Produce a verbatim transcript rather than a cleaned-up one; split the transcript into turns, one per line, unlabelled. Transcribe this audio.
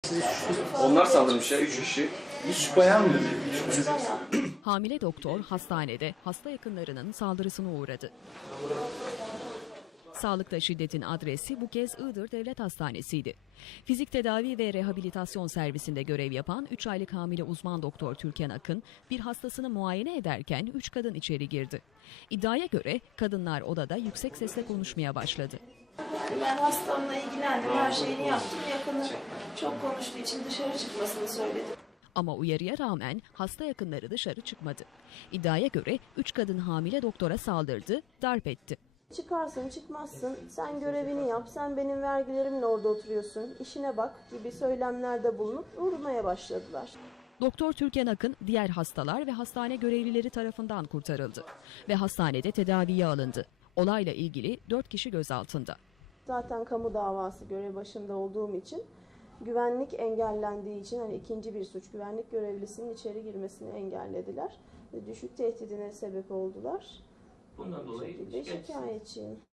Onlar saldırmış ya, üç kişi.
Üç bayan mı?
Hamile doktor hastanede hasta yakınlarının saldırısına uğradı. Sağlıkta şiddetin adresi bu kez Iğdır Devlet Hastanesi'ydi. Fizik tedavi ve rehabilitasyon servisinde görev yapan üç aylık hamile uzman doktor Türkan Akın bir hastasını muayene ederken üç kadın içeri girdi. İddiaya göre kadınlar odada yüksek sesle konuşmaya başladı.
Ben hastamla ilgilendim, her şeyini yaptım. Yakını çok konuştuğu için dışarı çıkmasını söyledim.
Ama uyarıya rağmen hasta yakınları dışarı çıkmadı. İddiaya göre üç kadın hamile doktora saldırdı, darp etti.
Çıkarsın çıkmazsın, sen görevini yap, sen benim vergilerimle orada oturuyorsun, işine bak gibi söylemlerde bulunup vurmaya başladılar.
Doktor Türkan Akın diğer hastalar ve hastane görevlileri tarafından kurtarıldı ve hastanede tedaviye alındı. Olayla ilgili dört kişi gözaltında.
Zaten kamu davası görev başında olduğum için güvenlik engellendiği için hani ikinci bir suç güvenlik görevlisinin içeri girmesini engellediler. Düşük tehdidine sebep oldular.
Bundan dolayı
şekilde şikayetçiyim.